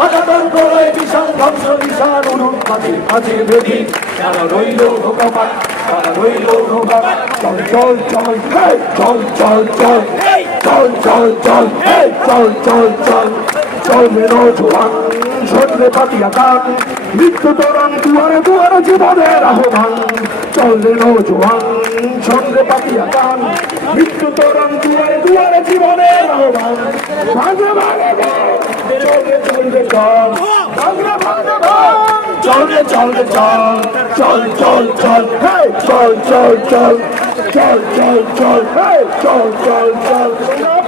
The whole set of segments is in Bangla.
গণতন্ত্র এই বিশাল ধ্বংস, বিশাল উন্নতি আছে বেদি। তারা রইল ভোগাবান তারা রইল ভোগাবান চল চল চল চল চল চল চল চল চল চল চল চল চল মেরো জোয়ান সন্ধ্যে পাতিয়া কান মৃত্যু তরণ দুয়ারে দুয়ারে জীবনের আহ্বান। চল মেরো জোয়ান পাতিয়া কান মৃত্যু তরণ দুয়ারে দুয়ারে জীবনের আহ্বান। চলবে চল ভাঙে চল চলবে চল। চল চল চল। হেই চল চল চল। চল চল চল। চল চল চল।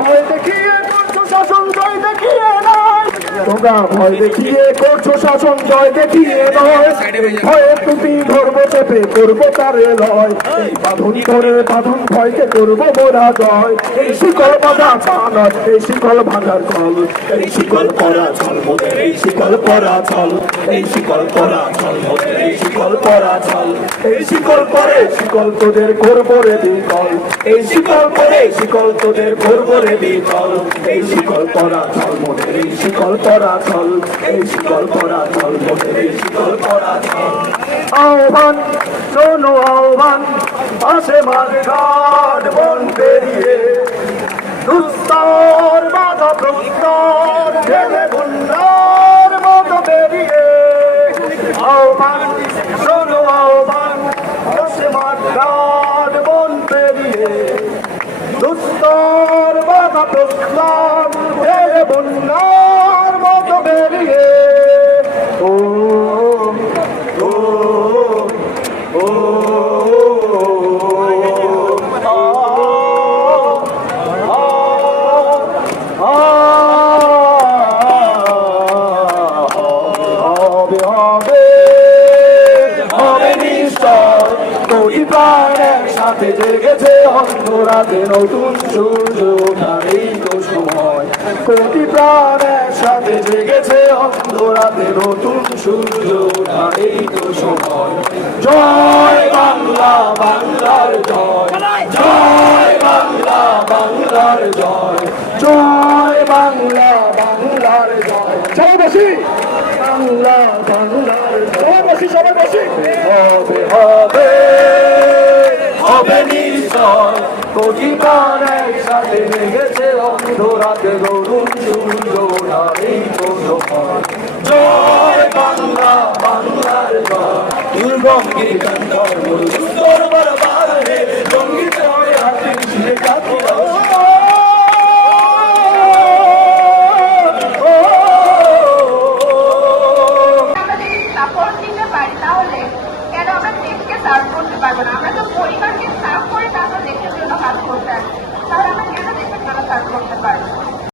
তোমরা ভয় দেখিয়ে করছ শাসন জয় দেখিয়ে নয় ভয়ের টুপি ধরবো চেপে করব তারে লয় এই বাঁধন করে বাঁধন ভয়কে করব মোরা জয় এই শিকল বাঁধা ছানয় এই শিকল ভাঙার কল এই শিকল পরা ছল এই শিকল পরা ছল এই শিকল পরা ছল এই শিকল পরা ছল এই শিকল পরে শিকল তোদের করব রে বিকল এই শিকল পরে শিকল তোদের করব রে বিকল এই শিকল পরা ছল এই শিকল পরা ছল আহ্বান, শোনো আহ্বান পাশে ঘাট বন পেরিয়ে। দুস্তর বাধা প্রস্তর, ঢেলে বেরিয়ে আহ্বান, শোনো আহ্বান পাশে ঘাট বন পেরিয়ে। দুস্তর বাধা প্রস্তর প্রাণ একসাথে জেগেছে অন্ধরাতে নতুন সূর্য ওঠার এই তো সময়। কোটি প্রাণ একসাথে জেগেছে অন্ধরাতে নতুন সূর্য ওঠার এই তো সময়। জয় বাংলা, বাংলার জয়। জয় বাংলা, বাংলার জয়। জয় বাংলা, বাংলার জয়। সবাই বসি বাংলা বাংলার সবাই বসি সবাই বসি। হবে হবে হবে নিশ্চয়। কোটি প্রাণ একসাথে লেগেছে অন্ধরাতে গরুণ সূর্য সময় জয় বাংলা বাংলার দুর্গম গিরিকান্তর সুন্দর